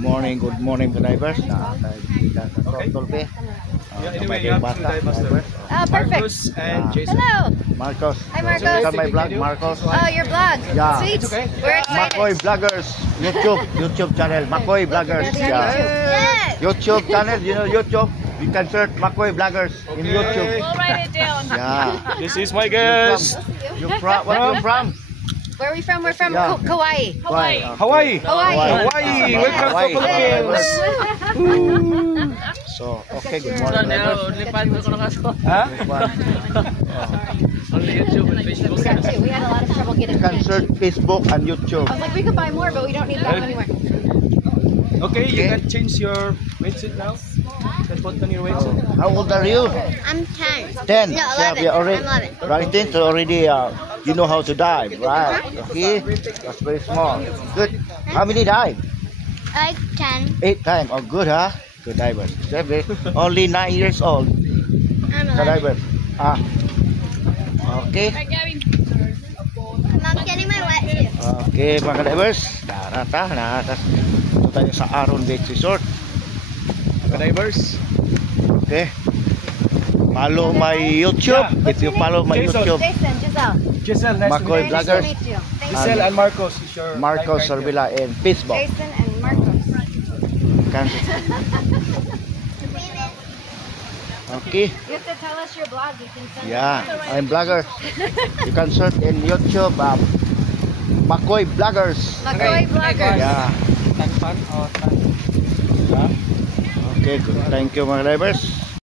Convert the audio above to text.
Good morning mga divers. Tolpe. Anyway, you have two divers there. Oh, perfect. Marcos and Jason. Hello. Marcos. Hi, Marcos. Look at my vlog, Marcos. Oh, your vlog. Yeah. Sweet. okay. We're excited. Makoy Vloggers. YouTube channel. Makoy Vloggers. Yeah. Yes. YouTube channel. You know YouTube. You can search Makoy Vloggers in Okay. YouTube. We'll write it down. Yeah. This is my guest. You from? Where you from? Where are we from? We're from Yeah. Kauai. Hawaii. Hawaii. Hawaii. Hawaii. Welcome to Hawaii. Philippines. So, okay, good morning. Divers. Huh? Only YouTube and Facebook. We got two. We had a lot of trouble getting You can finished. search Facebook and YouTube. I was like, we could buy more, but we don't need that anymore. Okay, you Okay. can change your wetsuit now. You can put on your wetsuit. How old are you? I'm 10. 10. No, Yeah, 11. we already, I'm 11. right then, so already you know how to dive, right? Okay, that's very small. Good. How many dive? Like 10. 8 times. Oh, good, huh? Good diver. Only 9 years old. I'm Good 11. diver. Ah. Okay. Mom's getting my wetsuit. Okay, mga divers. Narata. Ito tayo sa Aron Beach Resort. Mga divers. Okay. Follow my YouTube. If you follow my Jason. YouTube, Jason, Giselle. Giselle, nice Makoy to meet you. Nice to Vloggers. meet you. Thank Giselle you. and Marcos is your Marcos lifeguard Sorvila and Facebook. Jason and Marcos. Okay. You have to tell us your blog. You can send Yeah, I'm vlogger. You can search in YouTube, Makoy Vloggers. Makoy Vloggers. Yeah. Tan fan or tan? Okay, good. Thank you mga divers.